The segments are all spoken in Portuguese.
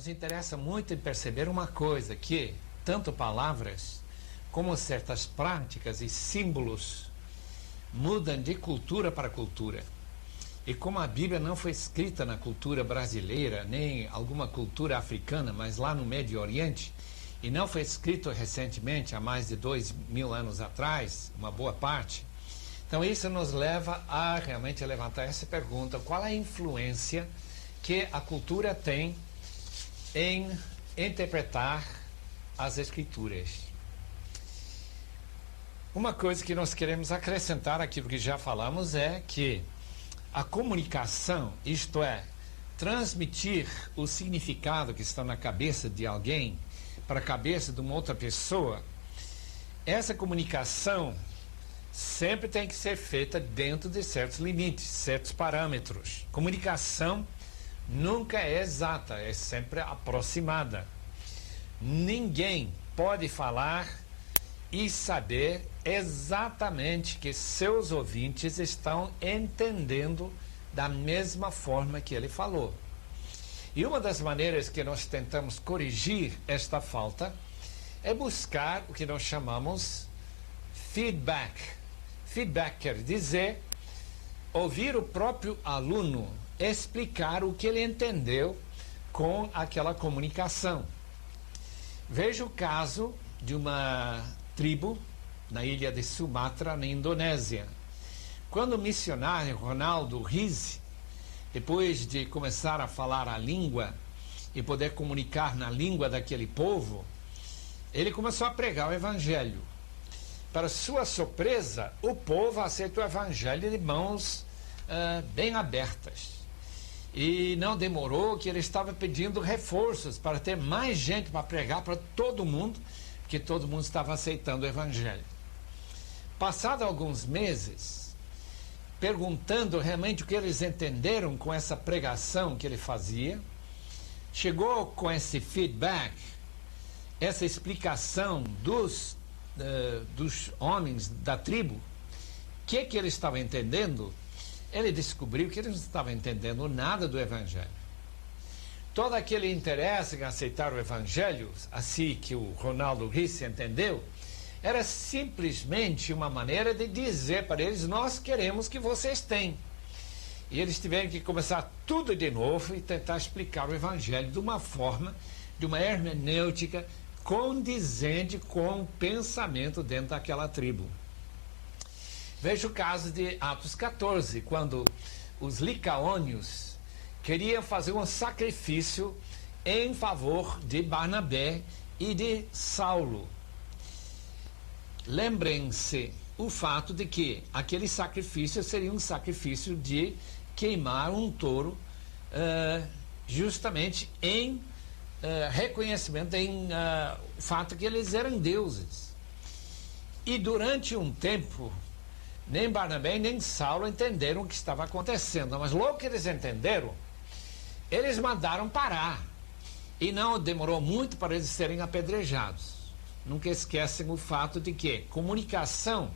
nos interessa muito em perceber uma coisa, que tanto palavras como certas práticas e símbolos mudam de cultura para cultura. E como a Bíblia não foi escrita na cultura brasileira, nem alguma cultura africana, mas lá no Médio Oriente, e não foi escrito recentemente, há mais de 2000 anos atrás, uma boa parte, então isso nos leva a realmente levantar essa pergunta: qual a influência que a cultura tem em interpretar as Escrituras? Uma coisa que nós queremos acrescentar àquilo que já falamos é que a comunicação, isto é, transmitir o significado que está na cabeça de alguém para a cabeça de uma outra pessoa, essa comunicação sempre tem que ser feita dentro de certos limites, certos parâmetros. Comunicação nunca é exata, é sempre aproximada. Ninguém pode falar e saber exatamente que seus ouvintes estão entendendo da mesma forma que ele falou. E uma das maneiras que nós tentamos corrigir esta falta é buscar o que nós chamamos feedback. Feedback quer dizer ouvir o próprio aluno explicar o que ele entendeu com aquela comunicação. Veja o caso de uma tribo na ilha de Sumatra, na Indonésia. Quando o missionário Ronaldo Rize, depois de começar a falar a língua e poder comunicar na língua daquele povo, ele começou a pregar o evangelho. Para sua surpresa, o povo aceitou o evangelho de mãos bem abertas. E não demorou que ele estava pedindo reforços para ter mais gente para pregar para todo mundo, porque todo mundo estava aceitando o evangelho. Passado alguns meses, perguntando realmente o que eles entenderam com essa pregação que ele fazia, chegou com esse feedback, essa explicação dos homens da tribo, o que ele estava entendendo. Ele descobriu que eles não estavam entendendo nada do evangelho. Todo aquele interesse em aceitar o evangelho, assim que o Ronaldo Rize entendeu, era simplesmente uma maneira de dizer para eles: nós queremos que vocês tenham. E eles tiveram que começar tudo de novo e tentar explicar o evangelho de uma forma, de uma hermenêutica condizente com o pensamento dentro daquela tribo. Veja o caso de Atos 14, quando os licaônios queriam fazer um sacrifício em favor de Barnabé e de Saulo. Lembrem-se o fato de que aquele sacrifício seria um sacrifício de queimar um touro, justamente em reconhecimento, em fato que eles eram deuses. E durante um tempo, nem Barnabé nem Saulo entenderam o que estava acontecendo, mas logo que eles entenderam, eles mandaram parar. E não demorou muito para eles serem apedrejados. Nunca esquecem o fato de que comunicação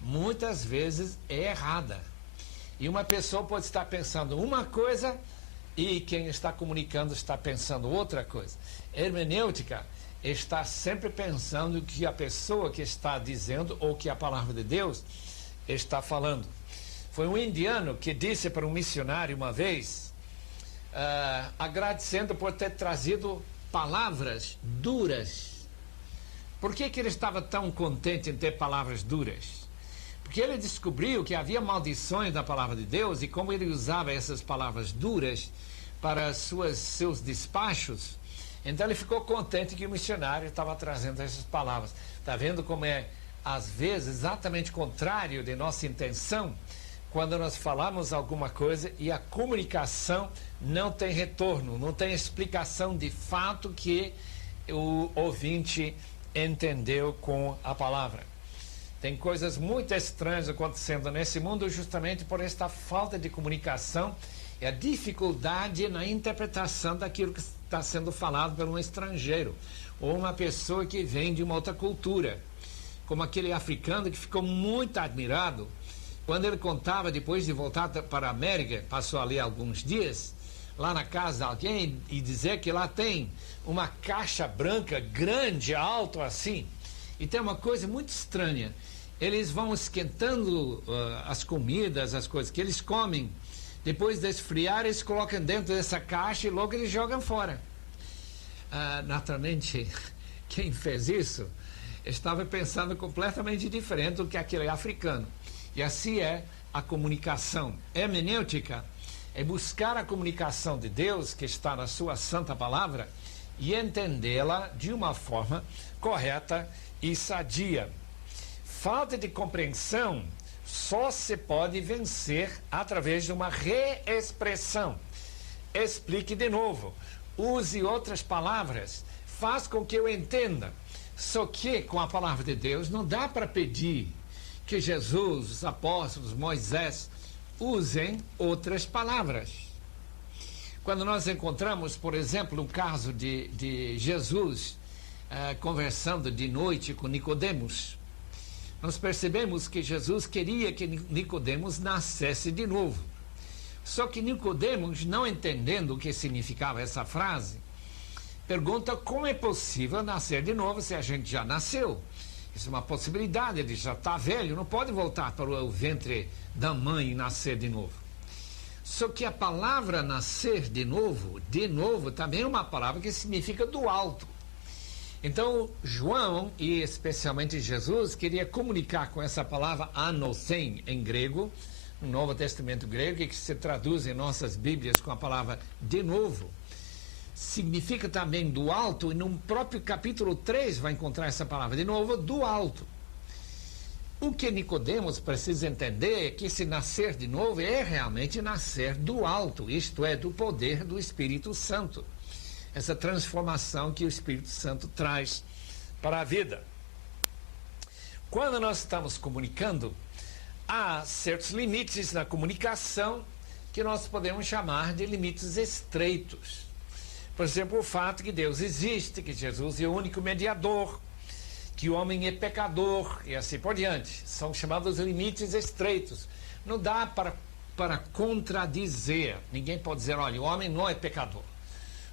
muitas vezes é errada. E uma pessoa pode estar pensando uma coisa e quem está comunicando está pensando outra coisa. Hermenêutica está sempre pensando que a pessoa que está dizendo ou que a palavra de Deus está falando. Foi um indiano que disse para um missionário uma vez, agradecendo por ter trazido palavras duras. Por que ele estava tão contente em ter palavras duras? Porque ele descobriu que havia maldições na palavra de Deus, e como ele usava essas palavras duras para seus despachos, então ele ficou contente que o missionário estava trazendo essas palavras. Está vendo como é, às vezes, exatamente contrário de nossa intenção, quando nós falamos alguma coisa e a comunicação não tem retorno, não tem explicação de fato que o ouvinte entendeu com a palavra. Tem coisas muito estranhas acontecendo nesse mundo justamente por esta falta de comunicação e a dificuldade na interpretação daquilo que está sendo falado por um estrangeiro ou uma pessoa que vem de uma outra cultura. Como aquele africano que ficou muito admirado quando ele contava, depois de voltar para a América, passou ali alguns dias, lá na casa de alguém e dizer que lá tem uma caixa branca grande, alto assim, e tem uma coisa muito estranha. Eles vão esquentando as comidas, as coisas que eles comem. Depois de esfriar, eles colocam dentro dessa caixa e logo eles jogam fora. Naturalmente, quem fez isso estava pensando completamente diferente do que aquele africano. E assim é a comunicação. Hermenêutica é buscar a comunicação de Deus, que está na sua santa palavra, e entendê-la de uma forma correta e sadia. Falta de compreensão só se pode vencer através de uma reexpressão. Explique de novo. Use outras palavras. Faz com que eu entenda. Só que com a palavra de Deus não dá para pedir que Jesus, os apóstolos, Moisés, usem outras palavras. Quando nós encontramos, por exemplo, o caso de Jesus conversando de noite com Nicodemos, nós percebemos que Jesus queria que Nicodemos nascesse de novo. Só que Nicodemos, não entendendo o que significava essa frase, pergunta como é possível nascer de novo se a gente já nasceu. Isso é uma possibilidade, ele já está velho, não pode voltar para o ventre da mãe e nascer de novo. Só que a palavra nascer de novo, também é uma palavra que significa do alto. Então, João, e especialmente Jesus, queria comunicar com essa palavra anosen em grego, no Novo Testamento grego, que se traduz em nossas Bíblias com a palavra de novo. Significa também do alto, e no próprio capítulo 3 vai encontrar essa palavra de novo, do alto. O que Nicodemos precisa entender é que esse nascer de novo é realmente nascer do alto, isto é, do poder do Espírito Santo. Essa transformação que o Espírito Santo traz para a vida. Quando nós estamos comunicando, há certos limites na comunicação que nós podemos chamar de limites estreitos. Por exemplo, o fato que Deus existe, que Jesus é o único mediador, que o homem é pecador e assim por diante. São chamados limites estreitos. Não dá para contradizer. Ninguém pode dizer, olha, o homem não é pecador,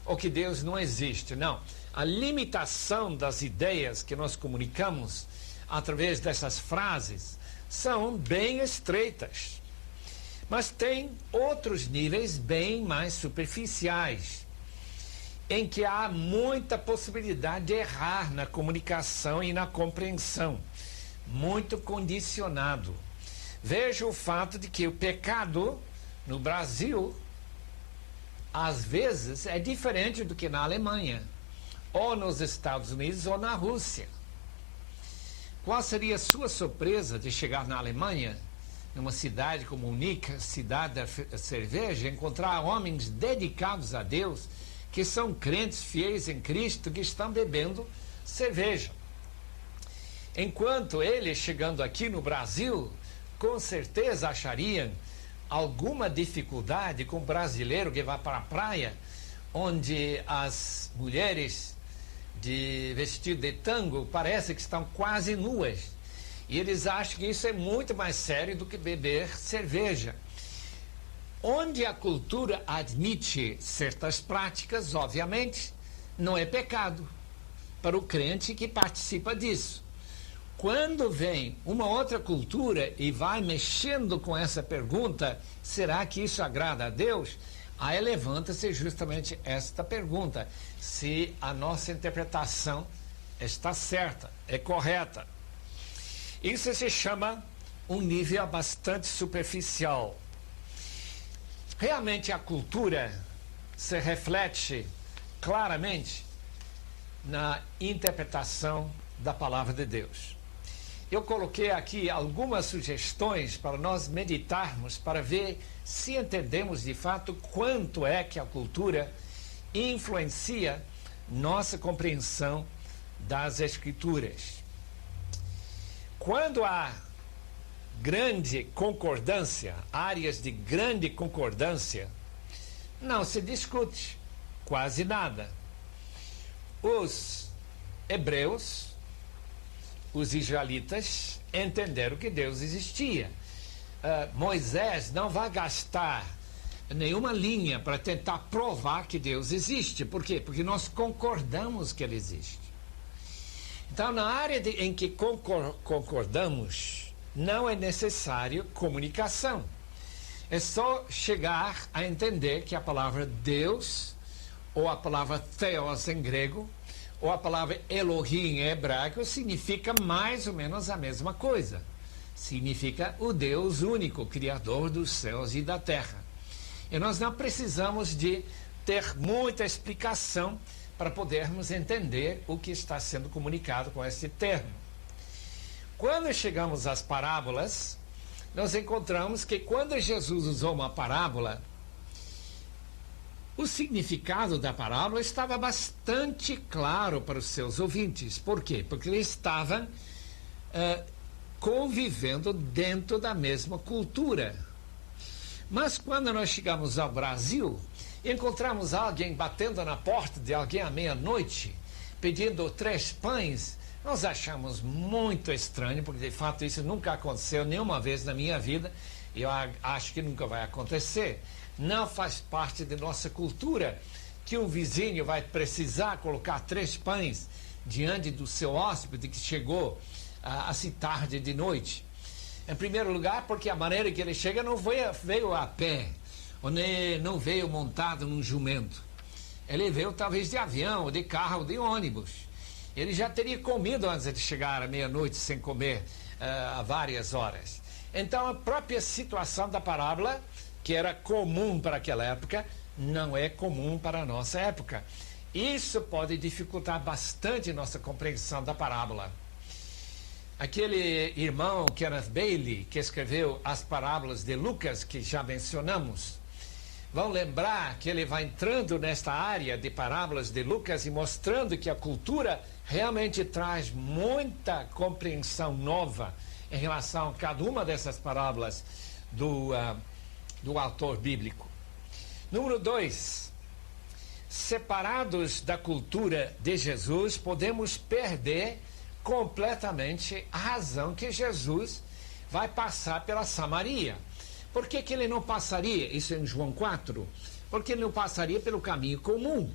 ou que Deus não existe. Não. A limitação das ideias que nós comunicamos através dessas frases são bem estreitas. Mas tem outros níveis bem mais superficiais, em que há muita possibilidade de errar na comunicação e na compreensão. Muito condicionado. Veja o fato de que o pecado no Brasil, às vezes, é diferente do que na Alemanha, ou nos Estados Unidos, ou na Rússia. Qual seria a sua surpresa de chegar na Alemanha, numa cidade como Munique, cidade da cerveja, encontrar homens dedicados a Deus, que são crentes fiéis em Cristo, que estão bebendo cerveja. Enquanto eles, chegando aqui no Brasil, com certeza achariam alguma dificuldade com o brasileiro que vai para a praia, onde as mulheres de vestido de tango parece que estão quase nuas. E eles acham que isso é muito mais sério do que beber cerveja. Onde a cultura admite certas práticas, obviamente, não é pecado para o crente que participa disso. Quando vem uma outra cultura e vai mexendo com essa pergunta, será que isso agrada a Deus? Aí levanta-se justamente esta pergunta, se a nossa interpretação está certa, é correta. Isso se chama um nível bastante superficial. Realmente a cultura se reflete claramente na interpretação da palavra de Deus. Eu coloquei aqui algumas sugestões para nós meditarmos, para ver se entendemos de fato quanto é que a cultura influencia nossa compreensão das Escrituras. Quando há grande concordância, áreas de grande concordância, não se discute quase nada. Os hebreus, os israelitas, entenderam que Deus existia. Moisés não vai gastar nenhuma linha para tentar provar que Deus existe. Por quê? Porque nós concordamos que Ele existe. Então, na área em que concordamos, não é necessário comunicação. É só chegar a entender que a palavra Deus, ou a palavra Theos em grego, ou a palavra Elohim em hebraico, significa mais ou menos a mesma coisa. Significa o Deus único, Criador dos céus e da terra. E nós não precisamos de ter muita explicação para podermos entender o que está sendo comunicado com esse termo. Quando chegamos às parábolas, nós encontramos que quando Jesus usou uma parábola, o significado da parábola estava bastante claro para os seus ouvintes. Por quê? Porque eles estavam convivendo dentro da mesma cultura. Mas quando nós chegamos ao Brasil, encontramos alguém batendo na porta de alguém à meia-noite, pedindo 3 pães, nós achamos muito estranho, porque de fato isso nunca aconteceu nenhuma vez na minha vida, e eu acho que nunca vai acontecer. Não faz parte de nossa cultura que um vizinho vai precisar colocar 3 pães diante do seu hóspede que chegou assim tarde de noite. Em primeiro lugar, porque a maneira que ele chega não veio a pé, ou não veio montado num jumento. Ele veio talvez de avião, ou de carro, ou de ônibus. Ele já teria comido antes de chegar à meia-noite sem comer há várias horas. Então a própria situação da parábola, que era comum para aquela época, não é comum para a nossa época. Isso pode dificultar bastante nossa compreensão da parábola. Aquele irmão, Kenneth Bailey, que escreveu as parábolas de Lucas, que já mencionamos, vão lembrar que ele vai entrando nesta área de parábolas de Lucas e mostrando que a cultura realmente traz muita compreensão nova em relação a cada uma dessas parábolas do autor bíblico. Número 2, separados da cultura de Jesus, podemos perder completamente a razão que Jesus vai passar pela Samaria. Por que ele não passaria, isso é em João 4, porque ele não passaria pelo caminho comum?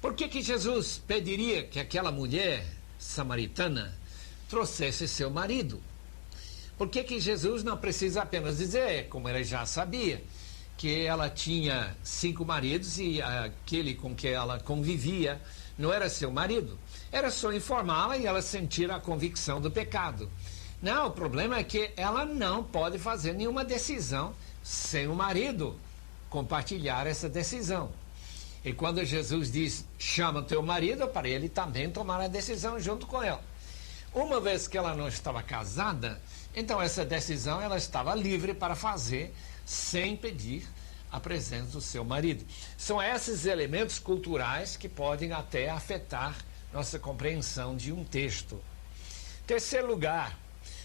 Por que Jesus pediria que aquela mulher samaritana trouxesse seu marido? Por que Jesus não precisa apenas dizer, como ele já sabia, que ela tinha 5 maridos e aquele com que ela convivia não era seu marido? Era só informá-la e ela sentir a convicção do pecado. Não, o problema é que ela não pode fazer nenhuma decisão sem o marido compartilhar essa decisão. E quando Jesus diz, chama teu marido, para ele também tomar a decisão junto com ela. Uma vez que ela não estava casada, então essa decisão ela estava livre para fazer sem pedir a presença do seu marido. São esses elementos culturais que podem até afetar nossa compreensão de um texto. Terceiro lugar,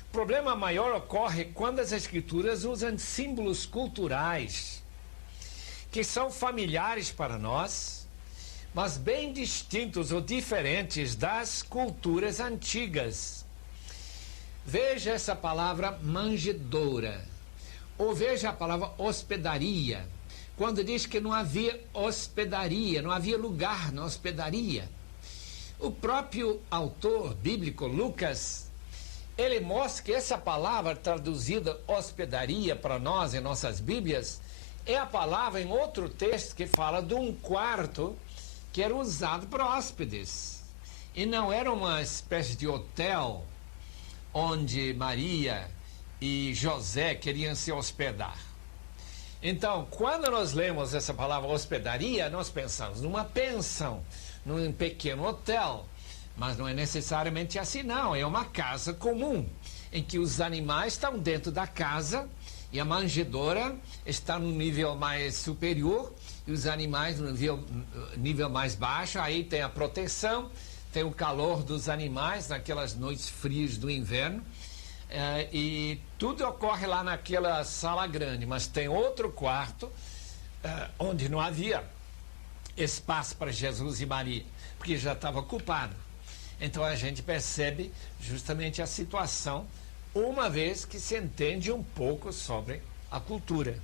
o problema maior ocorre quando as escrituras usam símbolos culturais que são familiares para nós, mas bem distintos ou diferentes das culturas antigas. Veja essa palavra manjedoura, ou veja a palavra hospedaria, quando diz que não havia hospedaria, não havia lugar na hospedaria. O próprio autor bíblico, Lucas, ele mostra que essa palavra traduzida hospedaria para nós em nossas Bíblias é a palavra em outro texto que fala de um quarto que era usado para hóspedes. E não era uma espécie de hotel onde Maria e José queriam se hospedar. Então, quando nós lemos essa palavra hospedaria, nós pensamos numa pensão, num pequeno hotel, mas não é necessariamente assim, não. É uma casa comum, em que os animais estão dentro da casa e a manjedoura está no nível mais superior e os animais no nível mais baixo. Aí tem a proteção, tem o calor dos animais naquelas noites frias do inverno, e tudo ocorre lá naquela sala grande, mas tem outro quarto onde não havia espaço para Jesus e Maria, porque já estava ocupado. Então a gente percebe justamente a situação, uma vez que se entende um pouco sobre a cultura.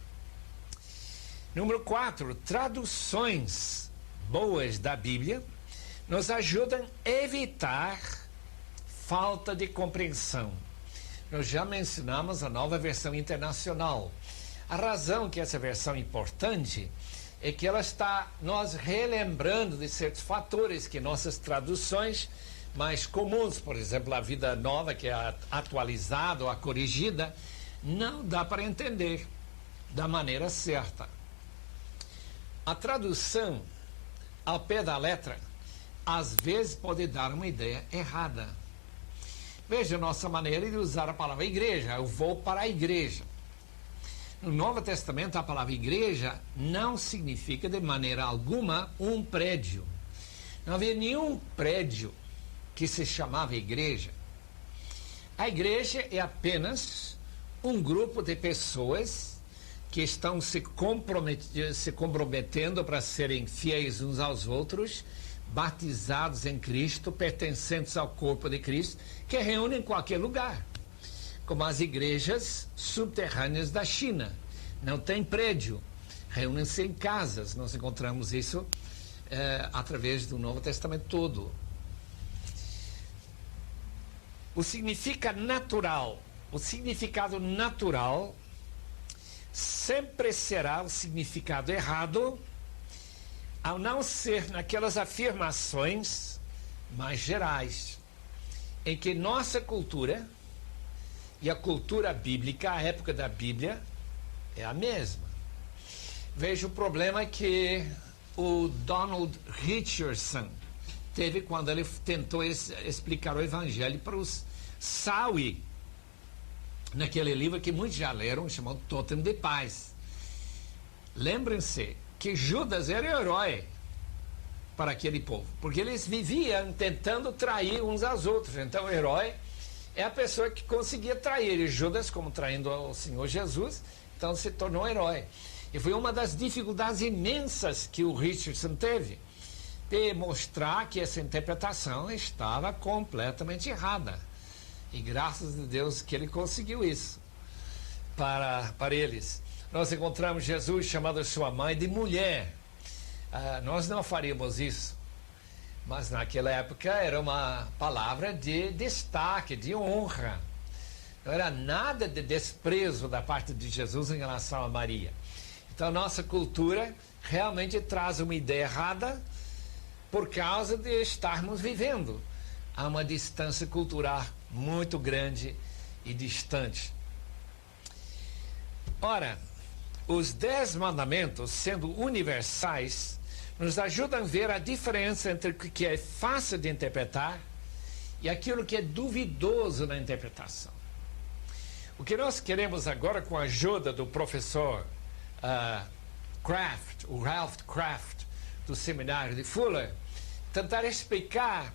Número 4, traduções boas da Bíblia nos ajudam a evitar falta de compreensão. Nós já mencionamos a Nova Versão Internacional. A razão que essa versão é importante é que ela está nos relembrando de certos fatores que nossas traduções mais comuns, por exemplo, a Vida Nova, que é atualizada ou a corrigida, não dá para entender da maneira certa. A tradução ao pé da letra, às vezes pode dar uma ideia errada. Veja a nossa maneira de usar a palavra igreja. Eu vou para a igreja. No Novo Testamento, a palavra igreja não significa de maneira alguma um prédio. Não havia nenhum prédio que se chamava igreja. A igreja é apenas um grupo de pessoas que estão se comprometendo para serem fiéis uns aos outros, batizados em Cristo, pertencentes ao corpo de Cristo, que reúnem em qualquer lugar, como as igrejas subterrâneas da China. Não tem prédio, reúnem-se em casas. Nós encontramos isso através do Novo Testamento todo. O significado natural sempre será o significado errado, ao não ser naquelas afirmações mais gerais, em que nossa cultura e a cultura bíblica, a época da Bíblia, é a mesma. Veja o problema que o Donald Richardson teve quando ele tentou explicar o Evangelho para os Sawi, naquele livro que muitos já leram, chamado Totem de Paz. Lembrem-se que Judas era o herói para aquele povo, porque eles viviam tentando trair uns aos outros. Então o herói é a pessoa que conseguia trair, e Judas, como traindo o Senhor Jesus, então se tornou herói. E foi uma das dificuldades imensas que o Richardson teve, de mostrar que essa interpretação estava completamente errada. E graças a Deus que ele conseguiu isso para eles. Nós encontramos Jesus chamando sua mãe de mulher. Nós não faríamos isso, mas naquela época era uma palavra de destaque, de honra. Não era nada de desprezo da parte de Jesus em relação a Maria. Então nossa cultura realmente traz uma ideia errada por causa de estarmos vivendo a uma distância cultural muito grande e distante. Ora, os 10 mandamentos, sendo universais, nos ajudam a ver a diferença entre o que é fácil de interpretar e aquilo que é duvidoso na interpretação. O que nós queremos agora, com a ajuda do professor Kraft, o Ralph Kraft, do seminário de Fuller, tentar explicar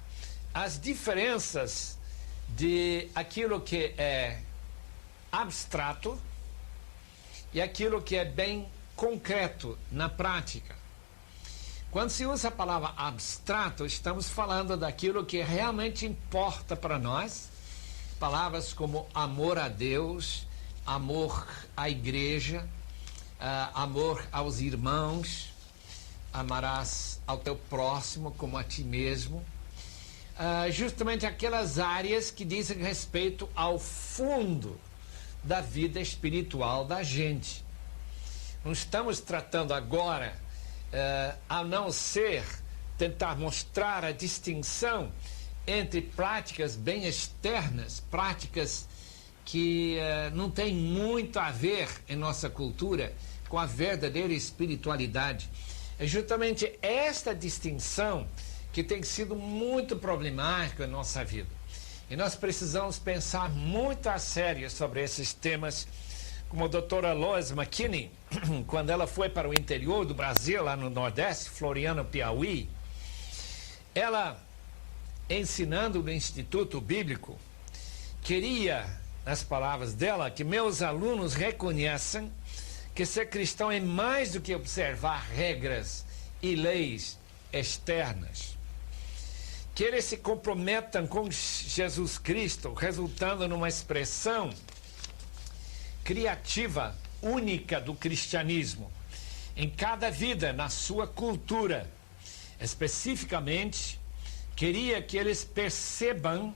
as diferenças de aquilo que é abstrato e aquilo que é bem concreto na prática. Quando se usa a palavra abstrato, estamos falando daquilo que realmente importa para nós. Palavras como amor a Deus, amor à igreja, amor aos irmãos, amarás ao teu próximo como a ti mesmo. Justamente aquelas áreas que dizem respeito ao fundo da vida espiritual da gente. Não estamos tratando agora, a não ser tentar mostrar a distinção entre práticas bem externas, práticas que não têm muito a ver em nossa cultura com a verdadeira espiritualidade. É justamente esta distinção que tem sido muito problemática em nossa vida. E nós precisamos pensar muito a sério sobre esses temas, como a doutora Lois McKinney, quando ela foi para o interior do Brasil, lá no Nordeste, Floriano, Piauí, ela, ensinando no Instituto Bíblico, queria, nas palavras dela, que meus alunos reconheçam que ser cristão é mais do que observar regras e leis externas. Que eles se comprometam com Jesus Cristo, resultando numa expressão criativa, única do cristianismo. em cada vida, na sua cultura. Especificamente, queria que eles percebam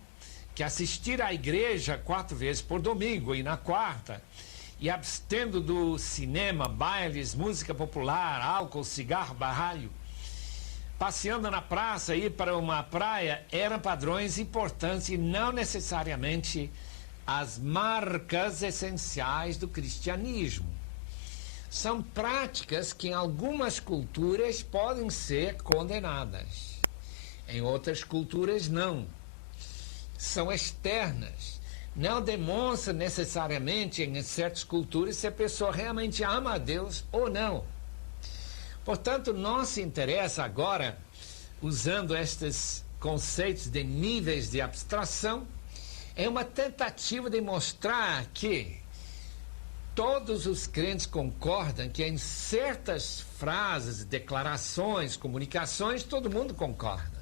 que assistir à igreja 4 vezes por domingo e na quarta, e abstendo do cinema, bailes, música popular, álcool, cigarro, baralho, passeando na praça, ir para uma praia, eram padrões importantes e não necessariamente as marcas essenciais do cristianismo. São práticas que em algumas culturas podem ser condenadas. Em outras culturas não. São externas. Não demonstra necessariamente em certas culturas se a pessoa realmente ama a Deus ou não. Portanto, nosso interesse agora, usando estes conceitos de níveis de abstração, é uma tentativa de mostrar que todos os crentes concordam que em certas frases, declarações, comunicações, todo mundo concorda.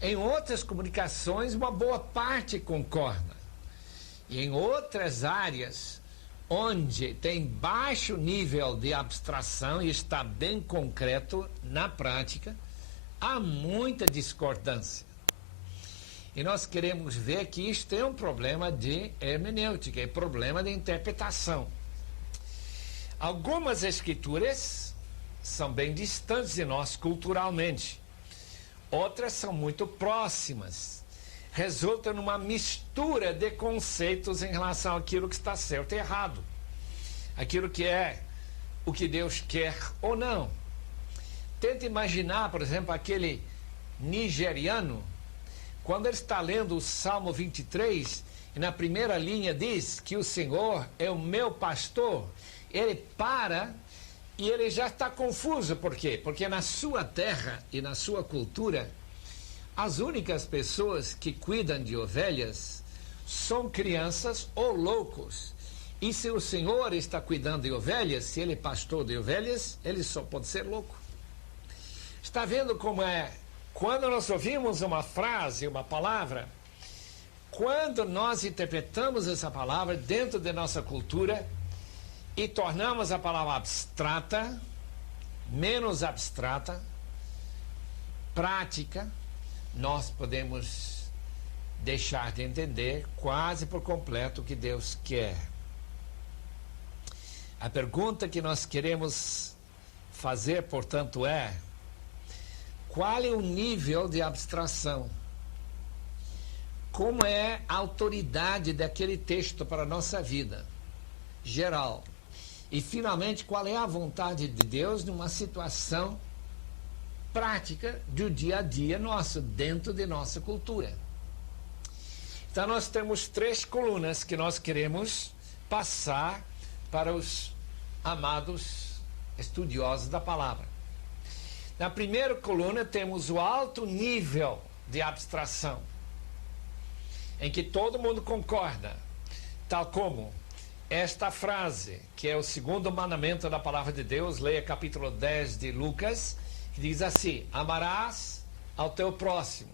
Em outras comunicações, uma boa parte concorda. E em outras áreas, onde tem baixo nível de abstração e está bem concreto na prática, há muita discordância. E nós queremos ver que isto é um problema de hermenêutica, é problema de interpretação. Algumas escrituras são bem distantes de nós culturalmente. Outras são muito próximas. Resulta numa mistura de conceitos em relação àquilo que está certo e errado. Aquilo que é o que Deus quer ou não. Tenta imaginar, por exemplo, aquele nigeriano, quando ele está lendo o Salmo 23, e na primeira linha diz que o Senhor é o meu pastor, ele para e ele já está confuso. Por quê? Porque na sua terra e na sua cultura, as únicas pessoas que cuidam de ovelhas são crianças ou loucos. E se o Senhor está cuidando de ovelhas, se ele é pastor de ovelhas, ele só pode ser louco. Está vendo como é? Quando nós ouvimos uma frase, uma palavra, quando nós interpretamos essa palavra dentro da nossa cultura e tornamos a palavra abstrata, menos abstrata, prática, nós podemos deixar de entender quase por completo o que Deus quer. A pergunta que nós queremos fazer, portanto, é: qual é o nível de abstração? Como é a autoridade daquele texto para a nossa vida geral? E, finalmente, qual é a vontade de Deus numa situação prática do dia a dia nosso, dentro de nossa cultura? Então, nós temos 3 colunas que nós queremos passar para os amados estudiosos da palavra. Na primeira coluna temos o alto nível de abstração, em que todo mundo concorda, tal como esta frase, que é o 2º mandamento da palavra de Deus, leia capítulo 10 de Lucas, que diz assim: amarás ao teu próximo.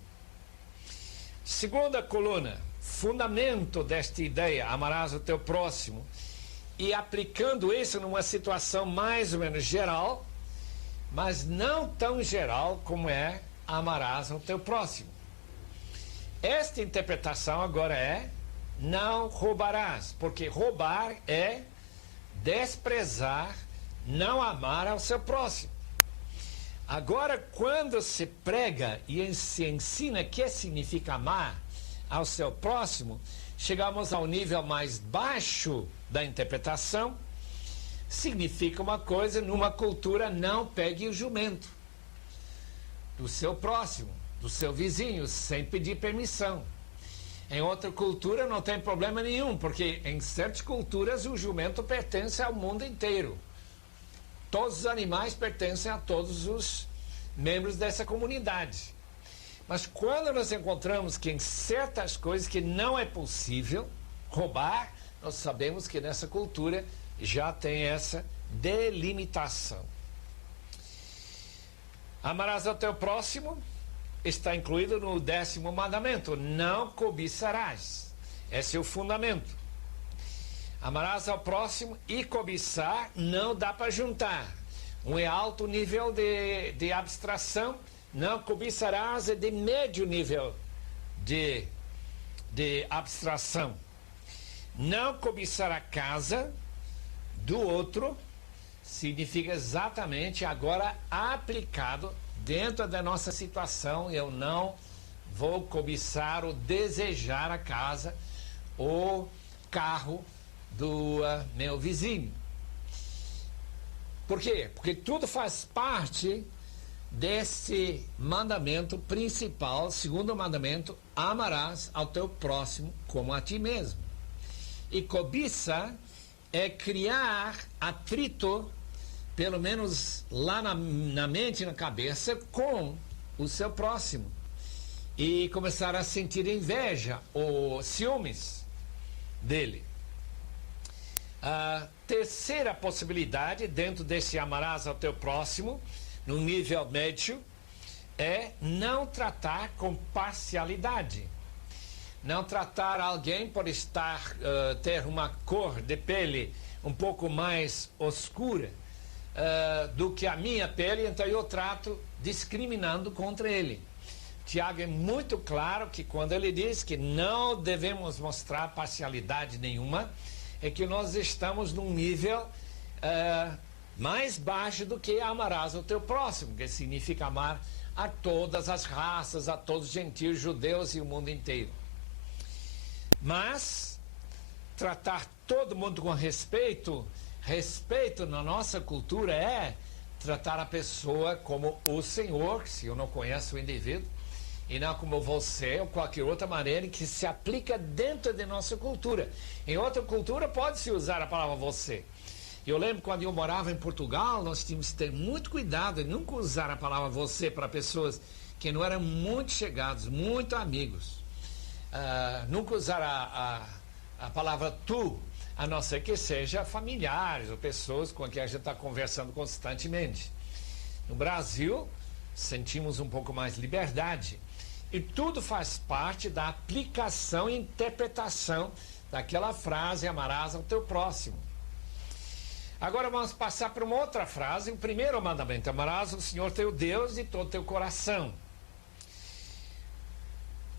Segunda coluna, fundamento desta ideia, amarás ao teu próximo, e aplicando isso numa situação mais ou menos geral, mas não tão geral como é amarás ao teu próximo. Esta interpretação agora é: não roubarás, porque roubar é desprezar, não amar ao seu próximo. Agora, quando se prega e se ensina o que significa amar ao seu próximo, chegamos ao nível mais baixo da interpretação. Significa uma coisa: numa cultura, não pegue o jumento do seu próximo, do seu vizinho, sem pedir permissão. Em outra cultura não tem problema nenhum, porque em certas culturas o jumento pertence ao mundo inteiro. Todos os animais pertencem a todos os membros dessa comunidade. Mas quando nós encontramos que em certas coisas que não é possível roubar, nós sabemos que nessa cultura já tem essa delimitação. Amarás ao teu próximo está incluído no 10º mandamento: não cobiçarás. Esse é o fundamento. Amarás ao próximo e cobiçar não dá para juntar. Um é alto nível de abstração, não cobiçarás é de médio nível de abstração. Não cobiçar a casa do outro significa exatamente agora aplicado dentro da nossa situação. Eu não vou cobiçar ou desejar a casa ou carro do meu vizinho. Por quê? Porque tudo faz parte desse mandamento principal, segundo mandamento: amarás ao teu próximo como a ti mesmo. E cobiça é criar atrito, pelo menos lá na mente e na cabeça, com o seu próximo. E começar a sentir inveja ou ciúmes dele. A terceira possibilidade, dentro desse amarás ao teu próximo, no nível médio, é não tratar com parcialidade. Não tratar alguém por ter uma cor de pele um pouco mais oscura do que a minha pele, então eu trato discriminando contra ele. Tiago é muito claro que quando ele diz que não devemos mostrar parcialidade nenhuma, é que nós estamos num nível mais baixo do que amarás o teu próximo, que significa amar a todas as raças, a todos os gentios, judeus e o mundo inteiro. Mas tratar todo mundo com respeito na nossa cultura é tratar a pessoa como o Senhor, se eu não conheço o indivíduo, e não como você ou qualquer outra maneira que se aplica dentro de nossa cultura. Em outra cultura pode-se usar a palavra você. Eu lembro quando eu morava em Portugal, nós tínhamos que ter muito cuidado em nunca usar a palavra você para pessoas que não eram muito chegados, muito amigos. Nunca usar a palavra tu, a não ser que seja familiares ou pessoas com quem a gente está conversando constantemente. No Brasil, sentimos um pouco mais liberdade. E tudo faz parte da aplicação e interpretação daquela frase: amarás ao teu próximo. Agora vamos passar para uma outra frase, o primeiro mandamento: amarás o Senhor teu Deus de todo teu coração.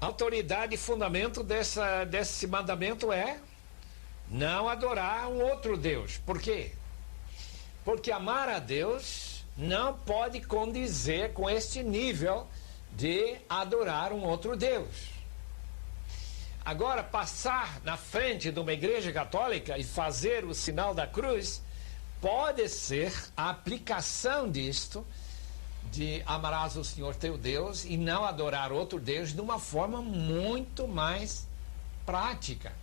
A autoridade e fundamento desse mandamento é não adorar um outro Deus. Por quê? Porque amar a Deus não pode condizer com este nível de adorar um outro Deus. Agora, passar na frente de uma igreja católica e fazer o sinal da cruz pode ser a aplicação disto, de amarás o Senhor teu Deus e não adorar outro Deus, de uma forma muito mais prática,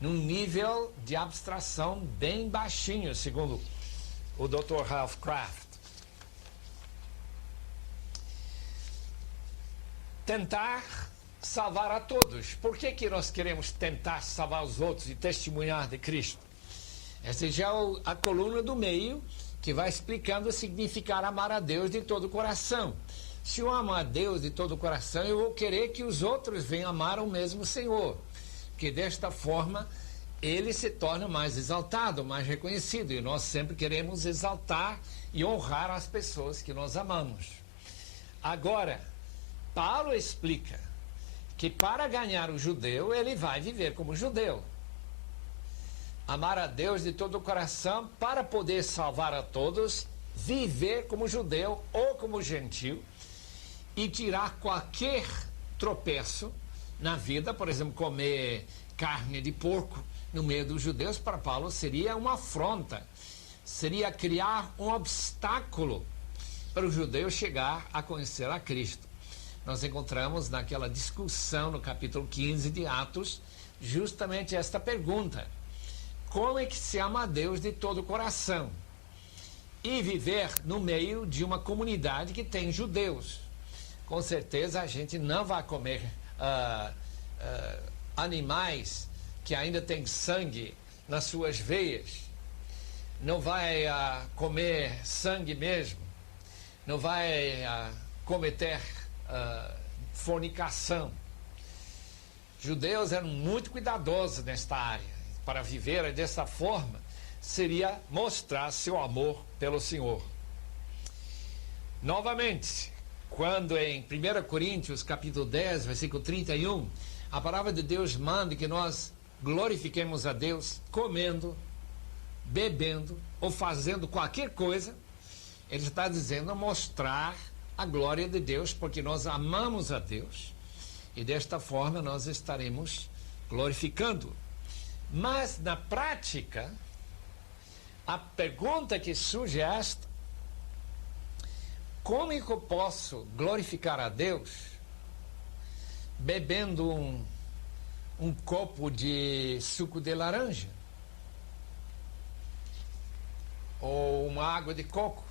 num nível de abstração bem baixinho, segundo o Dr. Ralph Kraft. Tentar salvar a todos. Por que nós queremos tentar salvar os outros e testemunhar de Cristo? Essa já é a coluna do meio, que vai explicando o significar amar a Deus de todo o coração. Se eu amo a Deus de todo o coração, eu vou querer que os outros venham amar o mesmo Senhor, porque desta forma ele se torna mais exaltado, mais reconhecido, e nós sempre queremos exaltar e honrar as pessoas que nós amamos. Agora, Paulo explica que para ganhar o judeu, ele vai viver como judeu. Amar a Deus de todo o coração para poder salvar a todos, viver como judeu ou como gentil e tirar qualquer tropeço na vida. Por exemplo, comer carne de porco no meio dos judeus, para Paulo seria uma afronta, seria criar um obstáculo para o judeu chegar a conhecer a Cristo. Nós encontramos naquela discussão no capítulo 15 de Atos justamente esta pergunta: como é que se ama a Deus de todo o coração? E viver no meio de uma comunidade que tem judeus. Com certeza a gente não vai comer animais que ainda têm sangue nas suas veias. Não vai comer sangue mesmo. Não vai cometer fornicação. Judeus eram muito cuidadosos nesta área. para viver dessa forma seria mostrar seu amor pelo Senhor. Novamente, quando em 1 Coríntios capítulo 10, versículo 31, a palavra de Deus manda que nós glorifiquemos a Deus comendo, bebendo ou fazendo qualquer coisa, ele está dizendo mostrar a glória de Deus, porque nós amamos a Deus e desta forma nós estaremos glorificando. Mas na prática, a pergunta que surge é esta: como é que eu posso glorificar a Deus bebendo um copo de suco de laranja? Ou uma água de coco?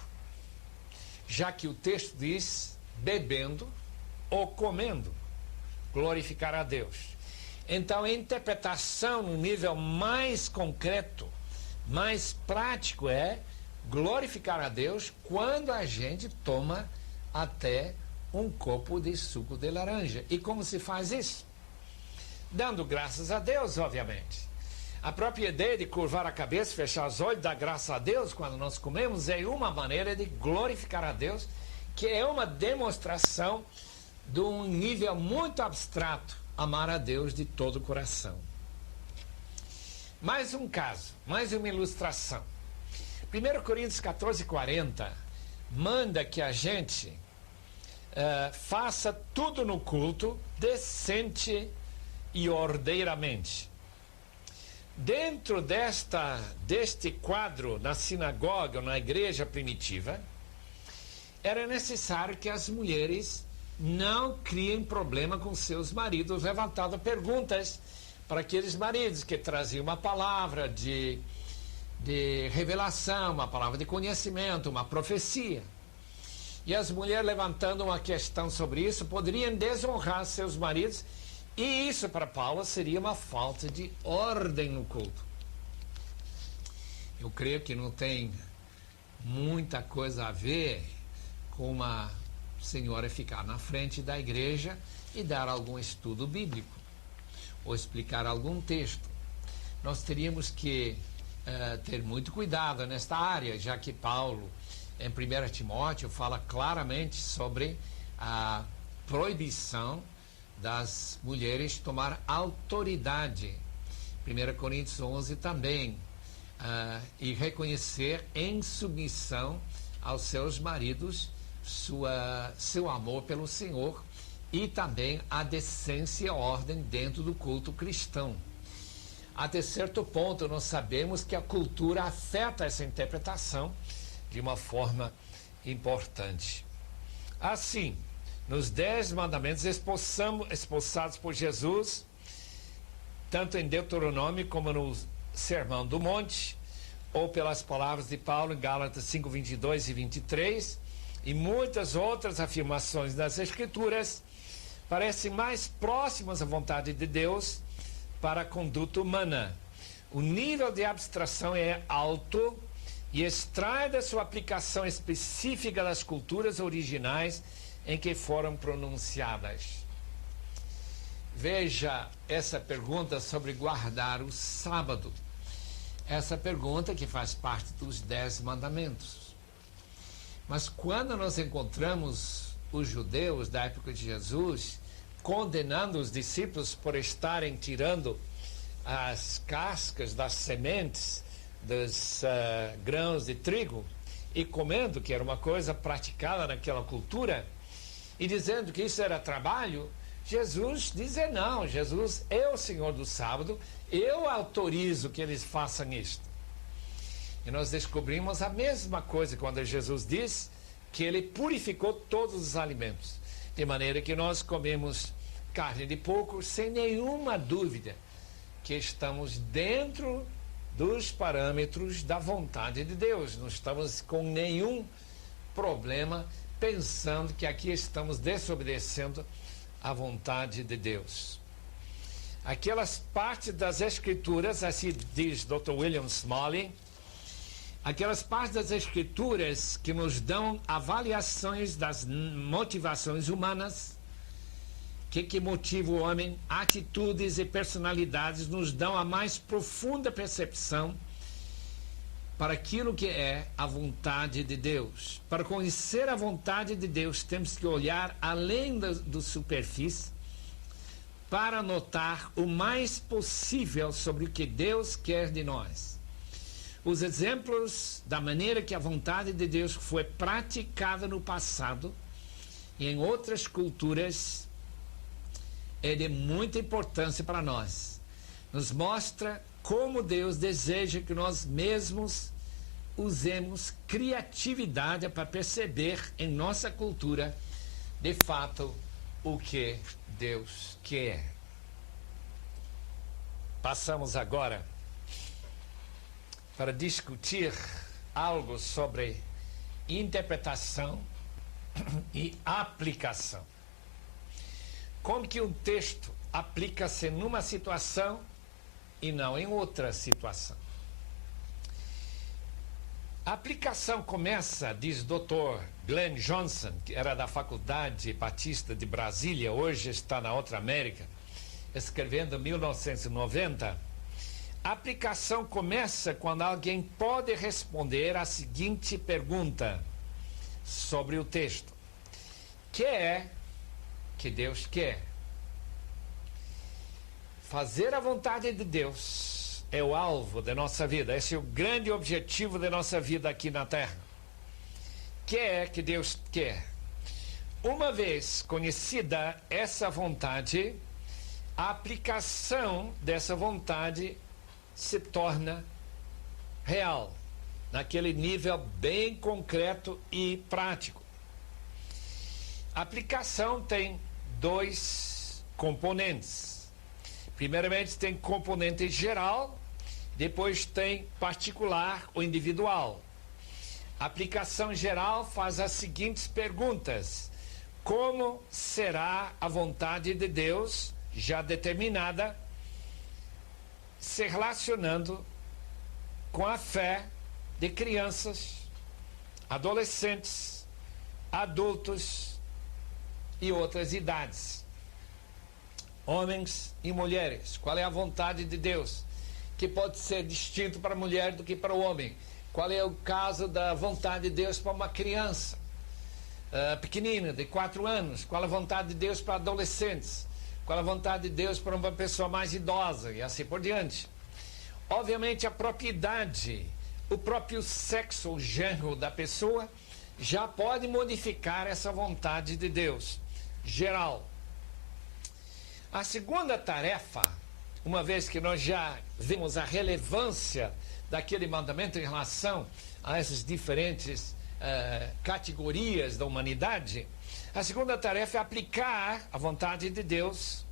Já que o texto diz bebendo ou comendo, glorificar a Deus. Então a interpretação no nível mais concreto, mais prático é glorificar a Deus quando a gente toma até um copo de suco de laranja. E como se faz isso? Dando graças a Deus, obviamente. A própria ideia de curvar a cabeça, fechar os olhos, dar graças a Deus quando nós comemos é uma maneira de glorificar a Deus, que é uma demonstração de um nível muito abstrato, amar a Deus de todo o coração. Mais um caso, mais uma ilustração. 1 Coríntios 14:40 manda que a gente faça tudo no culto decente e ordeiramente. Dentro deste quadro, na sinagoga, na igreja primitiva, era necessário que as mulheres não criem problema com seus maridos, levantando perguntas para aqueles maridos que traziam uma palavra de revelação, uma palavra de conhecimento, uma profecia. E as mulheres levantando uma questão sobre isso poderiam desonrar seus maridos. E isso para Paulo seria uma falta de ordem no culto. Eu creio que não tem muita coisa a ver com uma senhora ficar na frente da igreja e dar algum estudo bíblico ou explicar algum texto. Nós teríamos que ter muito cuidado nesta área, já que Paulo, em 1 Timóteo, fala claramente sobre a proibição das mulheres tomar autoridade. 1 Coríntios 11 também. E reconhecer em submissão aos seus maridos seu amor pelo Senhor e também a decência e ordem dentro do culto cristão. Até certo ponto, nós sabemos que a cultura afeta essa interpretação de uma forma importante. Assim, nos 10 mandamentos esboçados por Jesus, tanto em Deuteronômio como no Sermão do Monte, ou pelas palavras de Paulo em Gálatas 5, 22 e 23, e muitas outras afirmações das Escrituras, parecem mais próximas à vontade de Deus para a conduta humana. O nível de abstração é alto e extrai da sua aplicação específica das culturas originais em que foram pronunciadas. Veja essa pergunta sobre guardar o sábado. Essa pergunta que faz parte dos 10 mandamentos. Mas quando nós encontramos os judeus da época de Jesus condenando os discípulos por estarem tirando as cascas das sementes dos grãos de trigo e comendo, que era uma coisa praticada naquela cultura, e dizendo que isso era trabalho, Jesus diz não, Jesus é o Senhor do sábado, eu autorizo que eles façam isto. E nós descobrimos a mesma coisa quando Jesus diz que ele purificou todos os alimentos, de maneira que nós comemos carne de porco sem nenhuma dúvida que estamos dentro dos parâmetros da vontade de Deus, não estamos com nenhum problema pensando que aqui estamos desobedecendo a vontade de Deus. Aquelas partes das Escrituras, assim diz Dr. William Smalley, aquelas partes das Escrituras que nos dão avaliações das motivações humanas que motiva o homem? Atitudes e personalidades nos dão a mais profunda percepção para aquilo que é a vontade de Deus. Para conhecer a vontade de Deus, temos que olhar além do superfície para notar o mais possível sobre o que Deus quer de nós. Os exemplos da maneira que a vontade de Deus foi praticada no passado e em outras culturas é de muita importância para nós. Nos mostra como Deus deseja que nós mesmos usemos criatividade para perceber em nossa cultura, de fato, o que Deus quer. Passamos agora para discutir algo sobre interpretação e aplicação. Como que um texto aplica-se numa situação e não em outra situação. A aplicação começa, diz Dr. Glenn Johnson, que era da Faculdade Batista de Brasília, hoje está na Outra América, escrevendo em 1990, a aplicação começa quando alguém pode responder a seguinte pergunta sobre o texto: que é que Deus quer? Fazer a vontade de Deus é o alvo da nossa vida. Esse é o grande objetivo da nossa vida aqui na Terra. Que é que Deus quer? Uma vez conhecida essa vontade, a aplicação dessa vontade se torna real, naquele nível bem concreto e prático. A aplicação tem dois componentes. Primeiramente tem componente geral, depois tem particular ou individual. A aplicação geral faz as seguintes perguntas: como será a vontade de Deus já determinada, se relacionando com a fé de crianças, adolescentes, adultos e outras idades. Homens e mulheres, qual é a vontade de Deus? Que pode ser distinto para a mulher do que para o homem. Qual é o caso da vontade de Deus para uma criança pequenina, de 4 anos? Qual a vontade de Deus para adolescentes? Qual a vontade de Deus para uma pessoa mais idosa? E assim por diante. Obviamente a propriedade, o próprio sexo ou gênero da pessoa já pode modificar essa vontade de Deus geral. A segunda tarefa, uma vez que nós já vimos a relevância daquele mandamento em relação a essas diferentes categorias da humanidade, a segunda tarefa é aplicar a vontade de Deus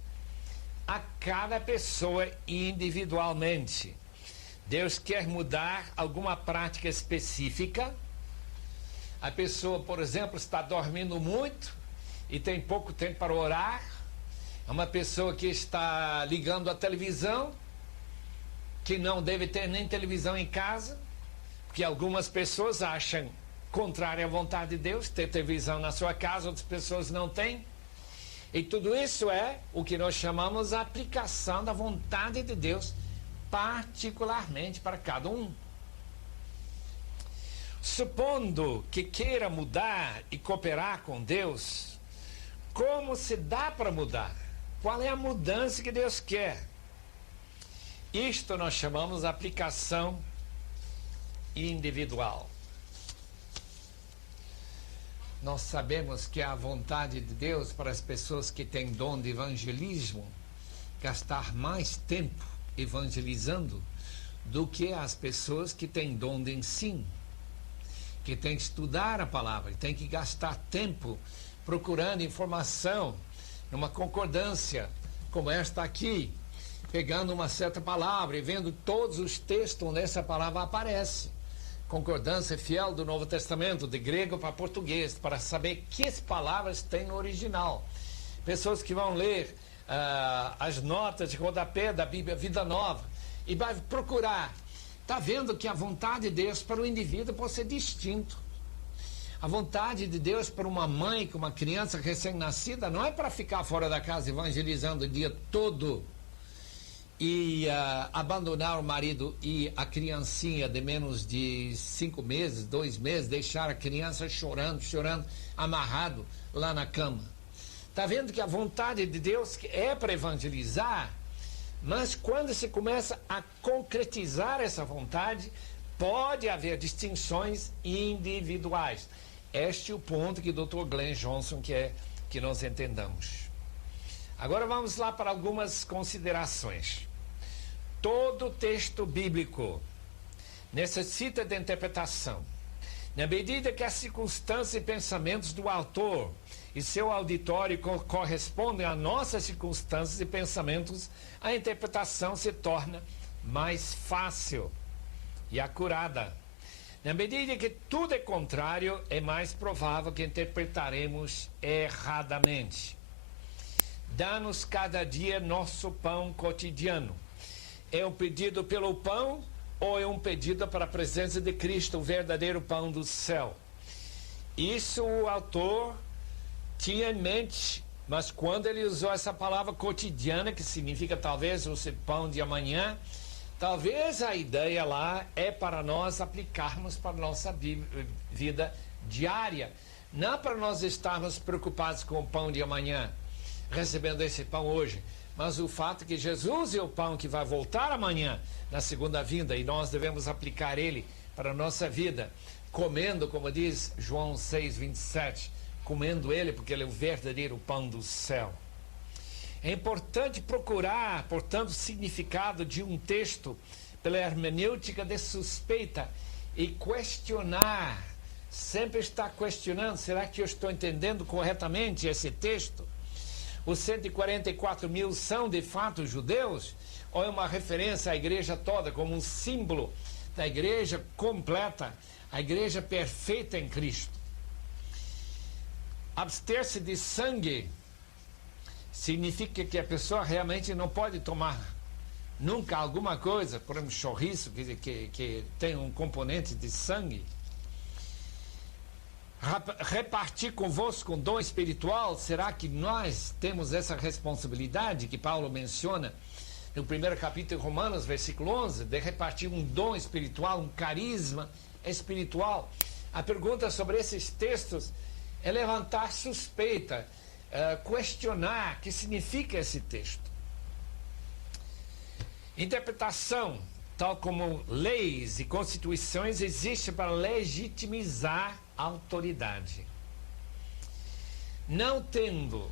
a cada pessoa individualmente. Deus quer mudar alguma prática específica. A pessoa, por exemplo, está dormindo muito e tem pouco tempo para orar. É uma pessoa que está ligando a televisão, que não deve ter nem televisão em casa, porque algumas pessoas acham contrário à vontade de Deus ter televisão na sua casa, outras pessoas não têm. E tudo isso é o que nós chamamos a aplicação da vontade de Deus, particularmente para cada um. Supondo que queira mudar e cooperar com Deus, como se dá para mudar? Qual é a mudança que Deus quer? Isto nós chamamos de aplicação individual. Nós sabemos que a vontade de Deus para as pessoas que têm dom de evangelismo, gastar mais tempo evangelizando do que as pessoas que têm dom de ensino, que têm que estudar a palavra, têm que gastar tempo procurando informação, numa concordância como esta aqui, pegando uma certa palavra e vendo todos os textos onde essa palavra aparece. Concordância fiel do Novo Testamento, de grego para português, para saber que palavras tem no original. Pessoas que vão ler as notas de rodapé da Bíblia Vida Nova e vai procurar. Está vendo que a vontade de Deus para o indivíduo pode ser distinto. A vontade de Deus para uma mãe com uma criança recém-nascida não é para ficar fora da casa evangelizando o dia todo e abandonar o marido e a criancinha de menos de 5 meses, 2 meses, deixar a criança chorando, amarrado lá na cama. Está vendo que a vontade de Deus é para evangelizar, mas quando se começa a concretizar essa vontade, pode haver distinções individuais. Este é o ponto que o Dr. Glenn Johnson quer que nós entendamos. Agora vamos lá para algumas considerações. Todo texto bíblico necessita de interpretação. Na medida que as circunstâncias e pensamentos do autor e seu auditório correspondem a nossas circunstâncias e pensamentos, a interpretação se torna mais fácil e acurada. Na medida que tudo é contrário, é mais provável que interpretaremos erradamente. Dá-nos cada dia nosso pão cotidiano. É um pedido pelo pão ou é um pedido para a presença de Cristo, o verdadeiro pão do céu? Isso o autor tinha em mente, mas quando ele usou essa palavra cotidiana, que significa talvez o pão de amanhã, talvez a ideia lá é para nós aplicarmos para a nossa vida diária, não para nós estarmos preocupados com o pão de amanhã, recebendo esse pão hoje, mas o fato que Jesus é o pão que vai voltar amanhã, na segunda vinda, e nós devemos aplicar ele para a nossa vida, comendo, como diz João 6:27, comendo ele porque ele é o verdadeiro pão do céu. É importante procurar, portanto, o significado de um texto pela hermenêutica de suspeita e questionar, sempre estar questionando, será que eu estou entendendo corretamente esse texto? Os 144 mil são de fato judeus? Ou é uma referência à igreja toda, como um símbolo da igreja completa, a igreja perfeita em Cristo? Abster-se de sangue significa que a pessoa realmente não pode tomar nunca alguma coisa, por exemplo, chouriço, que tem um componente de sangue. Repartir convosco um dom espiritual, será que nós temos essa responsabilidade que Paulo menciona no primeiro capítulo de Romanos, versículo 11, de repartir um dom espiritual, um carisma espiritual? A pergunta sobre esses textos é levantar suspeita, questionar o que significa esse texto. Interpretação, tal como leis e constituições, existe para legitimizar a autoridade. Não tendo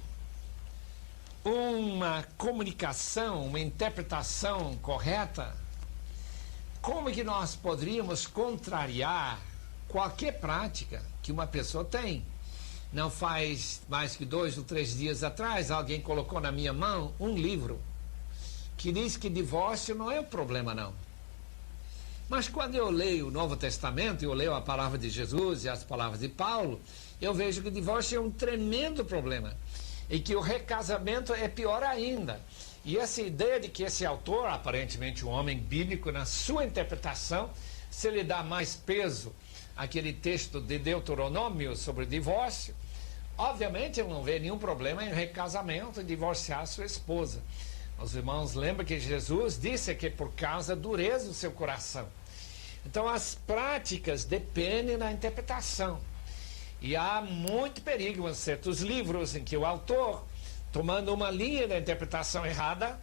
uma comunicação, uma interpretação correta, como é que nós poderíamos contrariar qualquer prática que uma pessoa tem? Não faz mais que 2 ou 3 dias atrás, alguém colocou na minha mão um livro que diz que divórcio não é um problema, não. Mas quando eu leio o Novo Testamento, eu leio a palavra de Jesus e as palavras de Paulo, eu vejo que o divórcio é um tremendo problema. E que o recasamento é pior ainda. E essa ideia de que esse autor, aparentemente um homem bíblico, na sua interpretação, se ele dá mais peso àquele texto de Deuteronômio sobre divórcio, obviamente ele não vê nenhum problema em recasamento e divorciar sua esposa. Os irmãos lembram que Jesus disse que por causa da dureza do seu coração. Então as práticas dependem da interpretação. E há muito perigo em certos livros em que o autor, tomando uma linha da interpretação errada,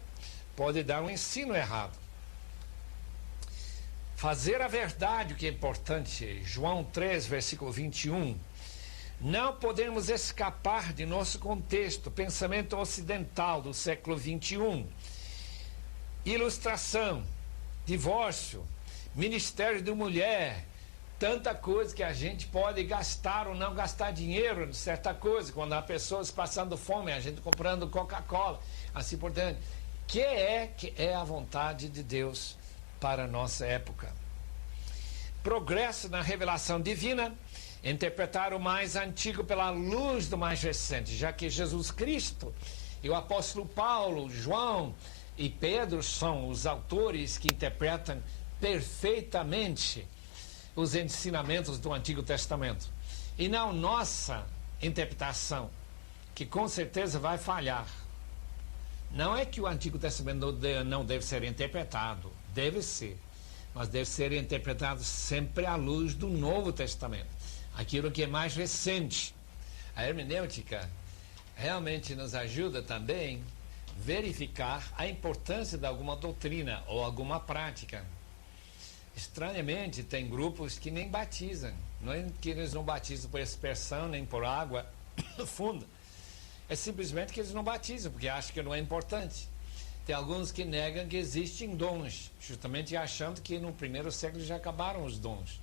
pode dar um ensino errado. Fazer a verdade, o que é importante, João 3, versículo 21. Não podemos escapar de nosso contexto, pensamento ocidental do século 21. Ilustração, divórcio, ministério de mulher, tanta coisa que a gente pode gastar ou não gastar dinheiro em certa coisa, quando há pessoas passando fome, a gente comprando Coca-Cola, assim por diante. Que é a vontade de Deus para a nossa época? Progresso na revelação divina, interpretar o mais antigo pela luz do mais recente, já que Jesus Cristo e o apóstolo Paulo, João e Pedro são os autores que interpretam perfeitamente os ensinamentos do Antigo Testamento. e não nossa interpretação, que com certeza vai falhar. Não é que o Antigo Testamento não deve ser interpretado, deve ser, mas deve ser interpretado sempre à luz do Novo Testamento, aquilo que é mais recente. A hermenêutica realmente nos ajuda também a verificar a importância de alguma doutrina ou alguma prática. Estranhamente, tem grupos que nem batizam, não é que eles não batizam por aspersão nem por água funda, é simplesmente que eles não batizam, porque acham que não é importante. Tem alguns que negam que existem dons, justamente achando que no primeiro século já acabaram os dons.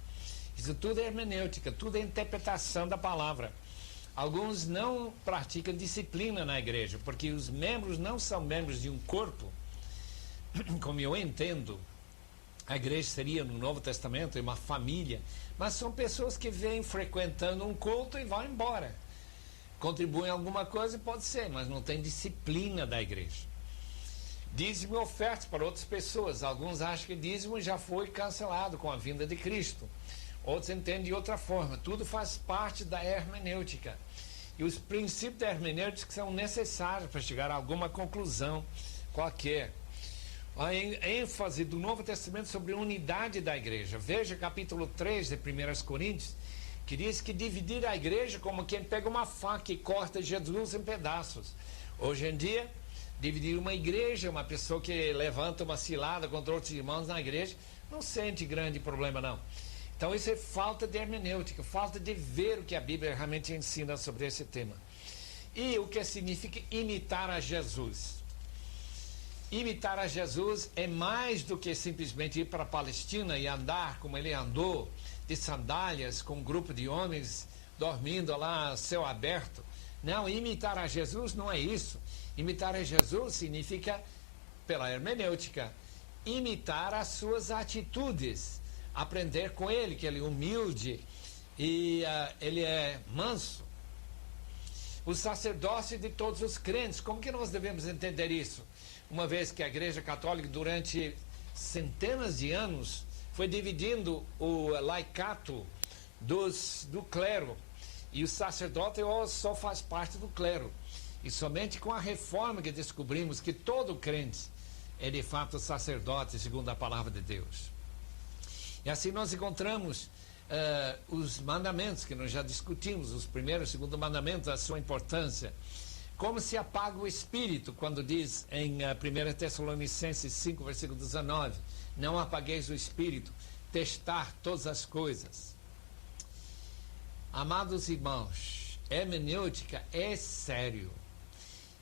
Isso tudo é hermenêutica, tudo é interpretação da palavra. Alguns não praticam disciplina na igreja, porque os membros não são membros de um corpo, como eu entendo. A igreja seria, no Novo Testamento, uma família, mas são pessoas que vêm frequentando um culto e vão embora. Contribuem alguma coisa, pode ser, mas não tem disciplina da igreja. Dízimo e ofertas para outras pessoas. Alguns acham que dízimo já foi cancelado com a vinda de Cristo. Outros entendem de outra forma. Tudo faz parte da hermenêutica. E os princípios da hermenêutica são necessários para chegar a alguma conclusão qualquer. A ênfase do Novo Testamento sobre a unidade da igreja. Veja capítulo 3 de 1 Coríntios, que diz que dividir a igreja como quem pega uma faca e corta Jesus em pedaços. Hoje em dia, dividir uma igreja, uma pessoa que levanta uma cilada contra outros irmãos na igreja, não sente grande problema não. Então isso é falta de hermenêutica, falta de ver o que a Bíblia realmente ensina sobre esse tema. E o que significa imitar a Jesus? Imitar a Jesus é mais do que simplesmente ir para a Palestina e andar como ele andou, de sandálias, com um grupo de homens dormindo lá a céu aberto. Não, imitar a Jesus não é isso. Imitar a Jesus significa, pela hermenêutica, imitar as suas atitudes, aprender com ele, que ele é humilde e ele é manso. O sacerdócio de todos os crentes, como que nós devemos entender isso? Uma vez que a Igreja Católica, durante centenas de anos, foi dividindo o laicato do clero, e o sacerdote só faz parte do clero. E somente com a reforma que descobrimos que todo crente é de fato sacerdote, segundo a palavra de Deus. E assim nós encontramos os mandamentos que nós já discutimos, os primeiros e segundo mandamentos, a sua importância. Como se apaga o espírito, quando diz em 1 Tessalonicenses 5, versículo 19, não apagueis o espírito, testar todas as coisas. Amados irmãos, hermenêutica é sério.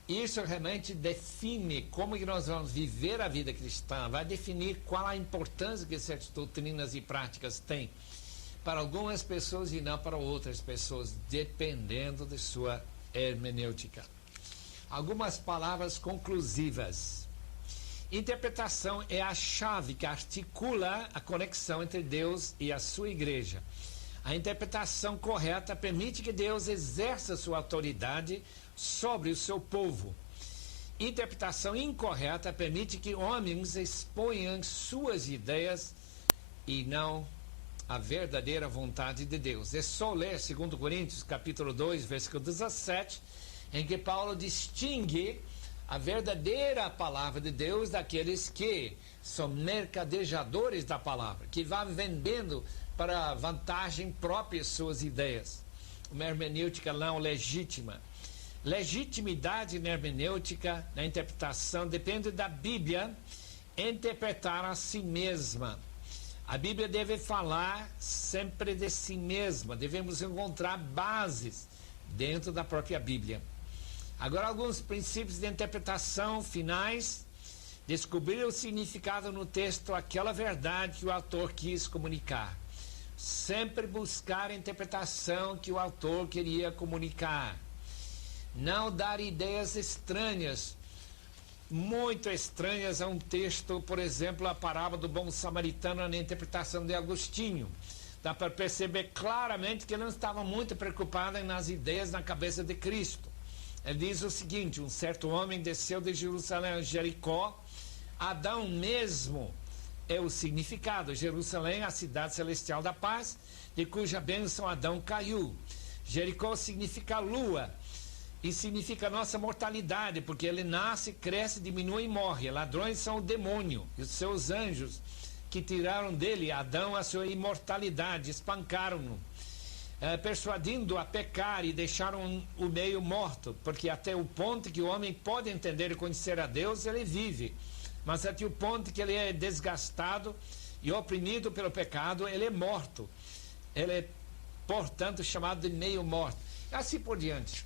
Isso realmente define como que nós vamos viver a vida cristã, vai definir qual a importância que certas doutrinas e práticas têm para algumas pessoas e não para outras pessoas, dependendo de sua hermenêutica. Algumas palavras conclusivas. Interpretação é a chave que articula a conexão entre Deus e a sua igreja. A interpretação correta permite que Deus exerça sua autoridade sobre o seu povo. Interpretação incorreta permite que homens exponham suas ideias e não a verdadeira vontade de Deus. É só ler 2 Coríntios capítulo 2, versículo 17, em que Paulo distingue a verdadeira palavra de Deus daqueles que são mercadejadores da palavra, que vão vendendo para vantagem própria suas ideias. Uma hermenêutica não legítima. Legitimidade na hermenêutica, na interpretação, depende da Bíblia interpretar a si mesma. A Bíblia deve falar sempre de si mesma. Devemos encontrar bases dentro da própria Bíblia. Agora, alguns princípios de interpretação finais. Descobrir o significado no texto, aquela verdade que o autor quis comunicar. Sempre buscar a interpretação que o autor queria comunicar. Não dar ideias estranhas, muito estranhas a um texto, por exemplo, a parábola do bom samaritano na interpretação de Agostinho. Dá para perceber claramente que ele não estava muito preocupado nas ideias na cabeça de Cristo. Ele diz o seguinte: um certo homem desceu de Jerusalém a Jericó. Adão mesmo é o significado. Jerusalém, a cidade celestial da paz, de cuja bênção Adão caiu. Jericó significa lua e significa nossa mortalidade, porque ele nasce, cresce, diminui e morre. Ladrões são o demônio e os seus anjos que tiraram dele, Adão, a sua imortalidade, espancaram-no, persuadindo a pecar e deixaram o meio morto, porque até o ponto que o homem pode entender e conhecer a Deus, ele vive, mas até o ponto que ele é desgastado e oprimido pelo pecado, ele é morto. Ele é, portanto, chamado de meio morto. E assim por diante.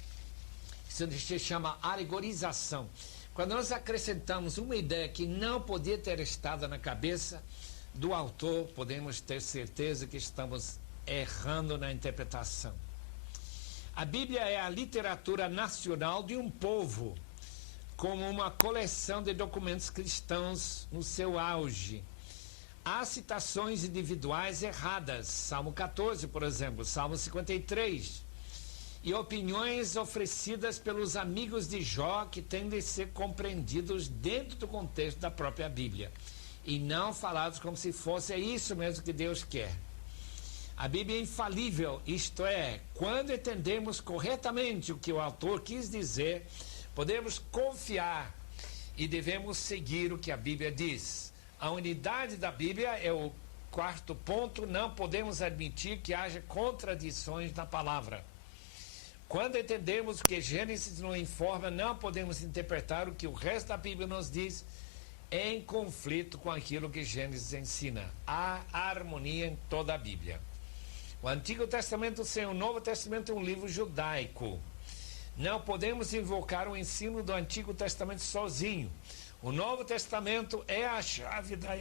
Isso se chama alegorização. Quando nós acrescentamos uma ideia que não podia ter estado na cabeça do autor, podemos ter certeza que estamos errando na interpretação. A Bíblia é a literatura nacional de um povo, como uma coleção de documentos cristãos no seu auge. Há citações individuais erradas, Salmo 14, por exemplo, Salmo 53, e opiniões oferecidas pelos amigos de Jó que têm de ser compreendidos dentro do contexto da própria Bíblia, e não falados como se fosse isso mesmo que Deus quer. A Bíblia é infalível, isto é, quando entendemos corretamente o que o autor quis dizer, podemos confiar e devemos seguir o que a Bíblia diz. A unidade da Bíblia é o quarto ponto. Não podemos admitir que haja contradições na palavra. Quando entendemos o que Gênesis nos informa, não podemos interpretar o que o resto da Bíblia nos diz em conflito com aquilo que Gênesis ensina. Há harmonia em toda a Bíblia. O Antigo Testamento sem o Novo Testamento é um livro judaico. Não podemos invocar o ensino do Antigo Testamento sozinho. O Novo Testamento é a chave da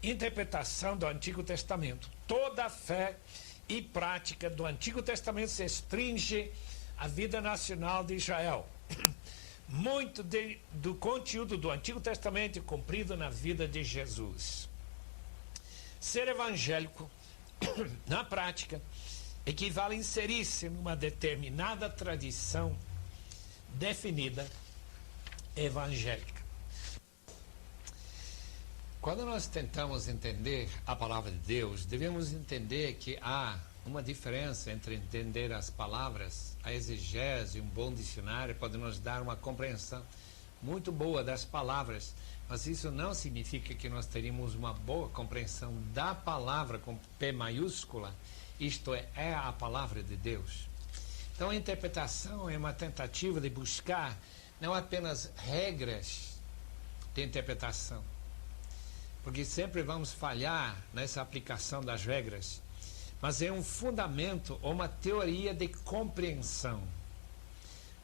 interpretação do Antigo Testamento. Toda a fé e prática do Antigo Testamento se restringe à vida nacional de Israel. Muito do conteúdo do Antigo Testamento é cumprido na vida de Jesus. Ser evangélico, na prática, equivale a inserir-se numa determinada tradição definida evangélica. Quando nós tentamos entender a palavra de Deus, devemos entender que há uma diferença entre entender as palavras. A exegese, um bom dicionário pode nos dar uma compreensão muito boa das palavras, mas isso não significa que nós teríamos uma boa compreensão da palavra com P maiúscula, isto é a palavra de Deus. Então a interpretação é uma tentativa de buscar não apenas regras de interpretação, porque sempre vamos falhar nessa aplicação das regras, mas é um fundamento ou uma teoria de compreensão.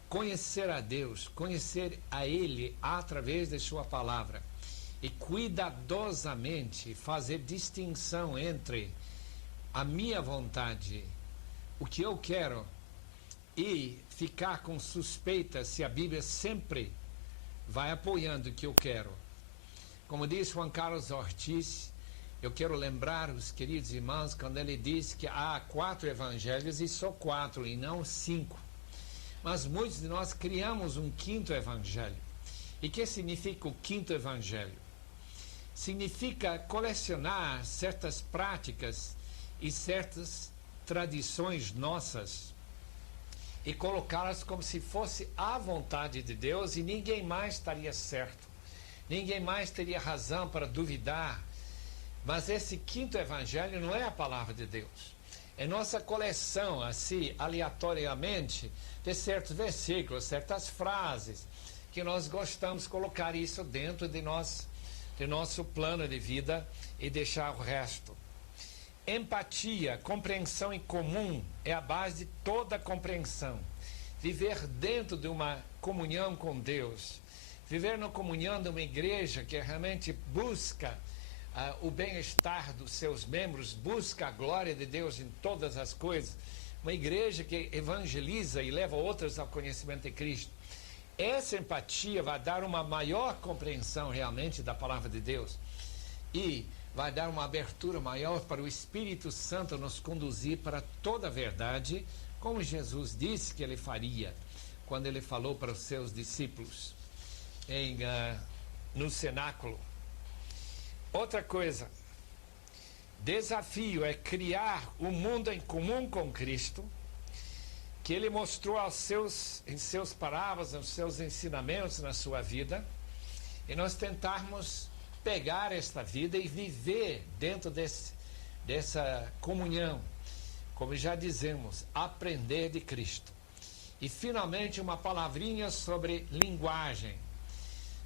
Conhecer a Deus, conhecer a Ele através de sua palavra e cuidadosamente fazer distinção entre a minha vontade, o que eu quero, e ficar com suspeita se a Bíblia sempre vai apoiando o que eu quero. Como diz Juan Carlos Ortiz, eu quero lembrar os queridos irmãos quando ele diz que há 4 evangelhos e só 4 e não 5. Mas muitos de nós criamos um 5º evangelho. E o que significa o 5º evangelho? Significa colecionar certas práticas e certas tradições nossas e colocá-las como se fosse a vontade de Deus, e ninguém mais estaria certo, ninguém mais teria razão para duvidar. Mas esse 5º evangelho não é a palavra de Deus, é nossa coleção, assim, aleatoriamente, de certos versículos, certas frases, que nós gostamos de colocar isso dentro de nosso plano de vida e deixar o resto. Empatia, compreensão em comum é a base de toda compreensão. Viver dentro de uma comunhão com Deus, viver na comunhão de uma igreja que realmente busca o bem-estar dos seus membros, busca a glória de Deus em todas as coisas, uma igreja que evangeliza e leva outros ao conhecimento de Cristo. Essa empatia vai dar uma maior compreensão realmente da palavra de Deus e vai dar uma abertura maior para o Espírito Santo nos conduzir para toda a verdade, como Jesus disse que ele faria quando ele falou para os seus discípulos no cenáculo. Outra coisa, desafio é criar um mundo em comum com Cristo, que ele mostrou em seus parábolas, nos seus ensinamentos na sua vida, e nós tentarmos pegar esta vida e viver dentro dessa comunhão, como já dizemos, aprender de Cristo. E finalmente uma palavrinha sobre linguagem.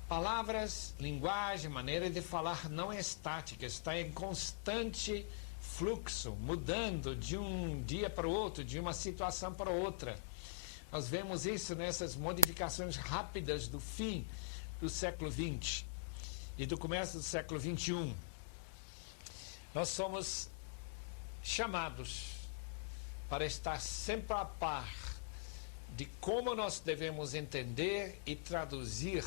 Palavras, linguagem, maneira de falar não é estática, está em constante fluxo, mudando de um dia para o outro, de uma situação para outra. Nós vemos isso nessas modificações rápidas do fim do século XX e do começo do século XXI. Nós somos chamados para estar sempre a par de como nós devemos entender e traduzir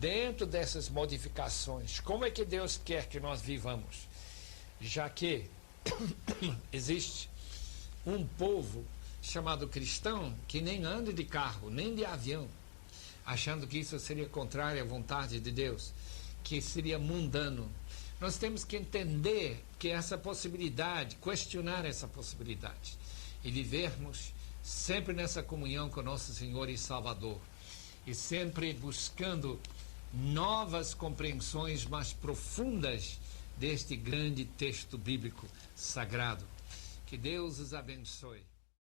dentro dessas modificações. Como é que Deus quer que nós vivamos? Já que existe um povo chamado cristão que nem anda de carro, nem de avião, achando que isso seria contrário à vontade de Deus, que seria mundano. Nós temos que entender que essa possibilidade, questionar essa possibilidade e vivermos sempre nessa comunhão com nosso Senhor e Salvador e sempre buscando novas compreensões mais profundas deste grande texto bíblico sagrado. Que Deus os abençoe.